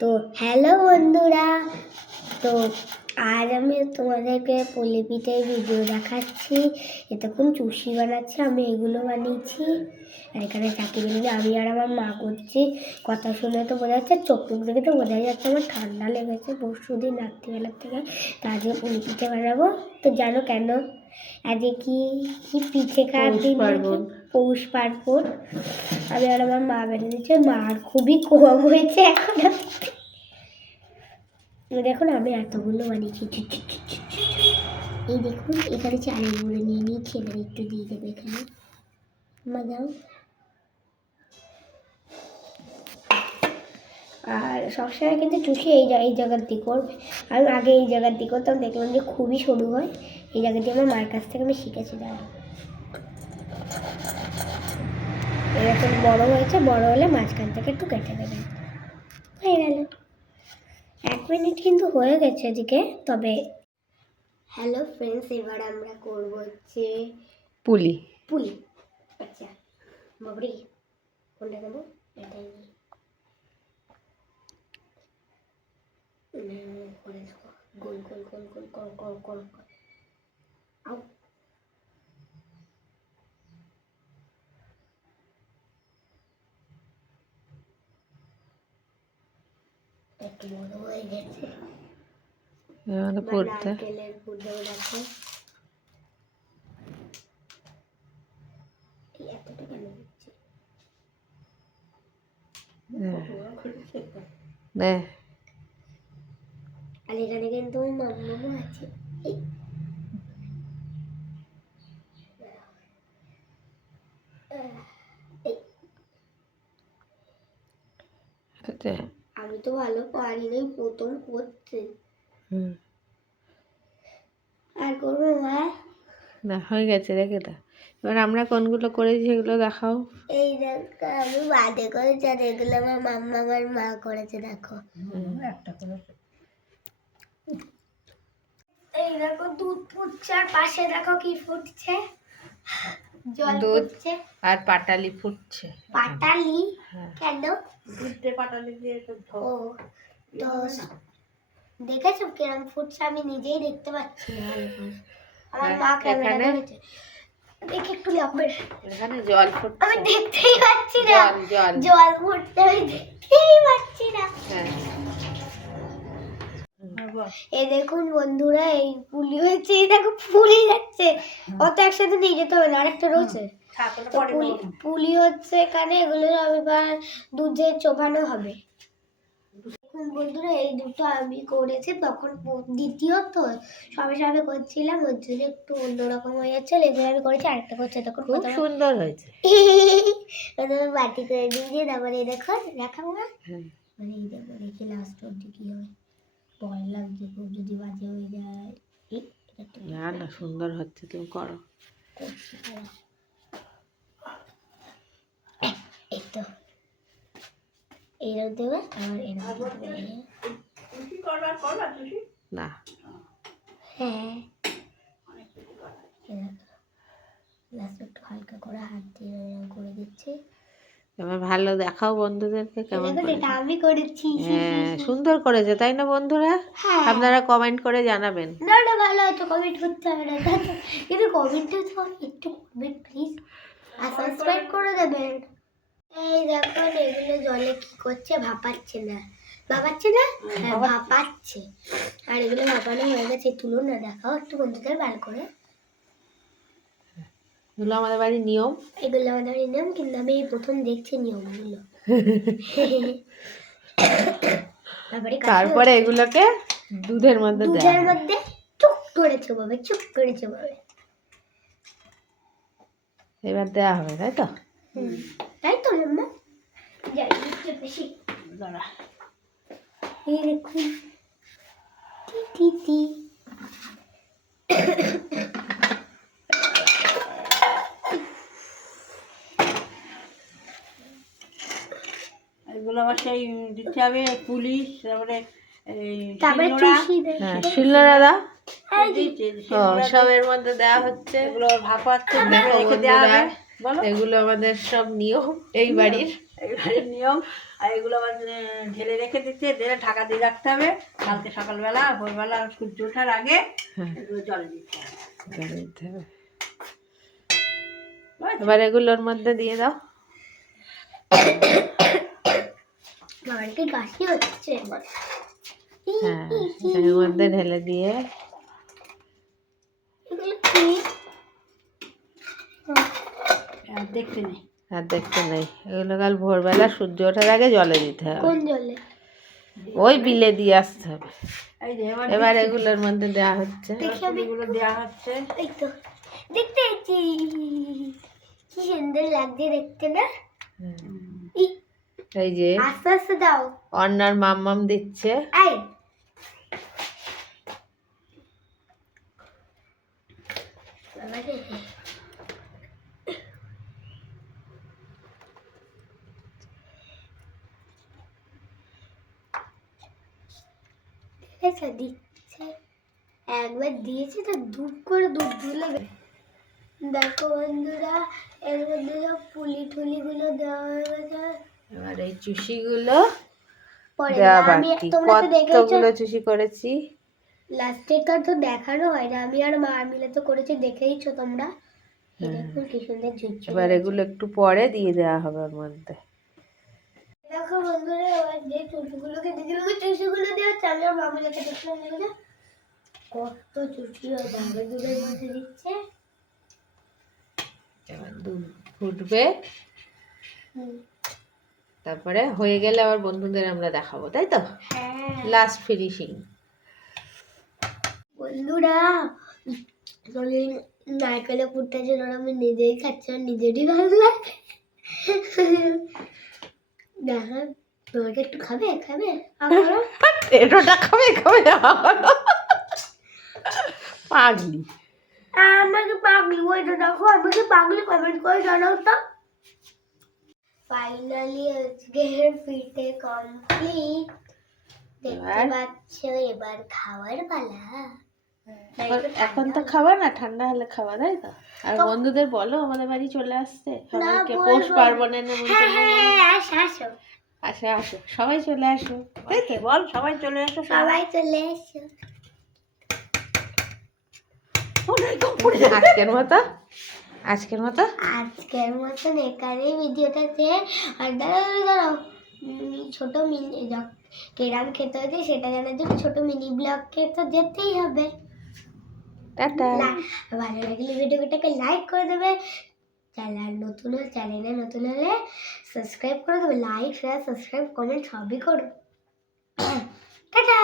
তো হ্যালো বন্ধুরা তো আজ আমি তোমাদেরকে পুলি পিঠের ভিডিও দেখাচ্ছি। এতক্ষণ চুষি বানাচ্ছি আমি এগুলো বানিয়েছি। আর এখানে চাকি দিলে আমি আর আমার মা করছি। কথা শুনে তো বোঝা যাচ্ছে চোখ মুখ দেখে তো বোঝা যাচ্ছে আমার ঠান্ডা লেগেছে পরশু দিন রাত্রিবেলার থেকে। তো আজকে পুলি পিঠে বানাবো। তো জানো কেন? আজকে কি কি পিঠে খাওয়ার পৌষ দিন পার্বণ। পৌষ পার্বণ। আমি আর আমার মা বেড়ে দিচ্ছে মার খুবই কম হয়েছে এখন। দেখুন আমি এতগুলো বানিয়েছি ছু। এই দেখুন, এখানে চালের গুঁড়ো নিয়ে নিয়েছি, এবার একটু দিয়ে দেবে এখানে। মা, দাও। আর সবসময় কিন্তু চুষি এই এই জায়গার দিয়ে করবে আমি আগে এই জায়গার দিয়ে করতাম দেখলাম যে খুবই সরু হয়। এই জায়গা দিয়ে আমার মার কাছ থেকে আমি শিখেছি দাঁড়া এরকম বড় হয়েছে, বড় হলে মাঝখান থেকে একটু কেটে দেবেন হয়ে গেল। এক মিনিট কিন্তু হয়ে গেছে এদিকে তবে হ্যালো ফ্রেন্ডস এবার আমরা করব হচ্ছে পুলি। পুলি। আচ্ছা বাবরি কোনটা দেবো? এটাই। করে দেখো। গোল গোল গোল গোল গোল গোল গোল। পড়তে এখানে কিন্তু মামমামও আছে Yeah. আমি তো ভালো পারি নাই প্রথম করতে। হুম। আর করব মা না হয়ে গেছে রেখে দাও এবার আমরা কোনগুলো করেছি সেগুলো দেখাও। এই দেখো আমি বাদে করেছি আর এগুলো আমার মাম্মা আমার মা করেছে দেখো। এই দেখো দুধ ফুটছে আর পাশে দেখো কি ফুটছে। দুধ। আর পাটালি ফুটছে। পাটালি? হ্যাঁ। কেন? পাটালি দিয়ে ও তো দেখেছ কিরম ফুটছে? আমি নিজেই দেখতে পাচ্ছি না আমার মা ক্যামেরা ধরেছে দেখি একটু এখানে জল ফুটছে। আমি দেখতেই পাচ্ছি না। জল জল। জল ফুটছে আমি দেখতেই পাচ্ছি না। হ্যাঁ। এই দেখুন বন্ধুরা এই পুলি হয়েছে এই দেখো পুলি যাচ্ছে। অত একসাথে নিয়ে যেতে হবে না আরেকটা রয়েছে। পুলি হচ্ছে এখানে এগুলো এবার দুধে চোবানো হবে। দেখুন বন্ধুরা এই দুটো আমি করেছি তখন প- দ্বিতীয় তো সবে সবে করছিলাম ওর জন্য একটু অন্যরকম হয়ে যাচ্ছে এগুলো আমি করেছি আরেকটা করছে তখন খুব সুন্দর হয়েছে। প্রথমে বাটি করে দিয়ে তারপরে দেখো দেখাবো না? মানে এই দেখো দেখি লাস্ট অব্দি কি হয়। ভয় লাগছে খুব যদি বাজে হয়ে যায় না না সুন্দর হচ্ছে তুমি করো। এই তো। এইরকম দেবে আর এরকম দেবে। না। হ্যাঁ। একটু হালকা করে হাত দিয়ে করে দিচ্ছি। এবার ভালো দেখাও বন্ধুদেরকে কেমন আমি করেছি হ্যাঁ সুন্দর করেছে তাই না বন্ধুরা? হ্যাঁ। আপনারা কমেন্ট করে জানাবেন। না না ভালো হয়তো কমেন্ট করতে হবে না। কিন্তু কমেন্টটা তো একটু করবেন প্লিজ আর সাবস্ক্রাইব করে দেবেন। এই দেখুন এগুলো জলে কি করছে? ভাপাচ্ছে না। ভাপাচ্ছে না? হ্যাঁ ভাপাচ্ছে। আর এগুলো ভাপানো হয়ে গেছে তুলুন না দেখাও একটু বন্ধুদের বার করে। এগুলো আমাদের বাড়ির নিয়ম। এগুলো আমাদের বাড়ির নিয়ম কিন্তু আমি প্রথম দেখছি নিয়মগুলো। তারপরে এগুলোকে দুধের মধ্যে দুধের মধ্যে চুপ করে চুবাবে চুপ করে চুবাবে। এবার দেওয়া হবে তাই তো। তাই তো মাম্মা যাই একটু বেশি দাঁড়া এই দেখুন। টি টি টি। এগুলো আবার সেই দিতে হবে পুলিশ তারপরে হ্যাঁ শিলনোড়া এই সবের মধ্যে দেওয়া হচ্ছে। এগুলো ভাপাচ্ছে রেখে দেওয়া হবে। এগুলো আমাদের সব নিয়ম এই বাড়ির। এইবারে নিয়ম। আর এগুলো আবার ঢেলে রেখে দিচ্ছে ঢেলে ঢাকা দিয়ে রাখতে হবে। কালকে সকালবেলা ভোরবেলা সূর্য ওঠার আগে হ্যাঁ। এগুলো জলে দিতে হবে। জলে দিতে হবে। এবার এগুলোর মধ্যে দিয়ে দাও। আমার কি হচ্ছে। হ্যাঁ এর মধ্যে ঢেলে দিয়ে। আর দেখতে নেই। আর দেখতে নেই। এগুলো কাল ভোরবেলা সূর্য ওঠার আগে জলে দিতে হবে। কোন জলে? ওই বিলে দিয়ে আসতে হবে। এবার এবার এগুলোর মধ্যে দেওয়া হচ্ছে। এগুলো দেওয়া হচ্ছে। এই তো দেখতে কি সুন্দর লাগছে দেখতে না? এই যে আস্তে আস্তে দাও। অন্যার মাম্মাম দিচ্ছে। আই আচ্ছা দিচ্ছে। একবার দিয়েছে তো ধূপ করে দুধ দিলে দেখো বন্ধুরা এর মধ্যে সব পুলি টুলিগুলো দেওয়া হয়ে গেছে। এবার এই চুষিগুলো দেওয়া বাকি। তো কতগুলো চুষি করেছি? লাস্টেরটা তো দেখানো হয় না আমি আর মা মিলে তো করেছি দেখেইছো তোমরা। এবার এগুলো একটু পরে দিয়ে দেওয়া হবে ওর মধ্যে। দেখো বন্ধুরা এবার যে চুষিগুলোকে দিয়েছিল ওই চুষিগুলো দিয়ে হচ্ছে আর মা মিলে দেখলাম কত চুষি যাবে দুধের মধ্যে দিচ্ছে। এবার দুধ ফুটবে। হুম। তারপরে হয়ে গেলে আবার বন্ধুদের আমরা দেখাবো তাই তো? হ্যাঁ। লাস্ট ফিনিশিং বন্ধুরা আমি নারকেলে পুরটা ছিল আমি নিজেই খাচ্ছি আমার নিজেরই ভালো লাগে। দেখা তোমাকে একটু খাবে খাবে? এটোটা খাবে খাবে পাগলি। আমাকে পাগলি ওইটা দেখো আমাকে পাগলি কমেন্ট করে জানাও তো। ফাইনালি আজকে ফিটে কমপ্লিট দেখতে? পাচ্ছ এবার খাওয়ার পালা। এখন- এখন তো খাবা না ঠান্ডা হলে খাওয়া তাই তো? আর বন্ধুদের বলো আমাদের বাড়ি চলে আসতে সবাইকে পৌষ পার্বণের হ্যাঁ হ্যাঁ হ্যাঁ আসো আসো। আসো আসো সবাই চলে আসো। তাই তো? বল সবাই চলে আসো সবাই চলে এসো আজকের মতো? আজকের মতো? আজকের মতন এখানেই ভিডিওটা শেষ আর দাঁড়াও দাঁড়াও, ছোট মিনি কেরাম খেতে হয়েছে সেটা জানার জন্য ছোট মিনি ব্লগকে তো যেতেই হবে। টাটা। ভালো লাগলে ভিডিওটাকে লাইক করে দেবে। চ্যানেল নতুন হলে চ্যানেলে নতুন হলে সাবস্ক্রাইব করে দেবে লাইক শেয়ার সাবস্ক্রাইব কমেন্ট সবই করো। টাটা।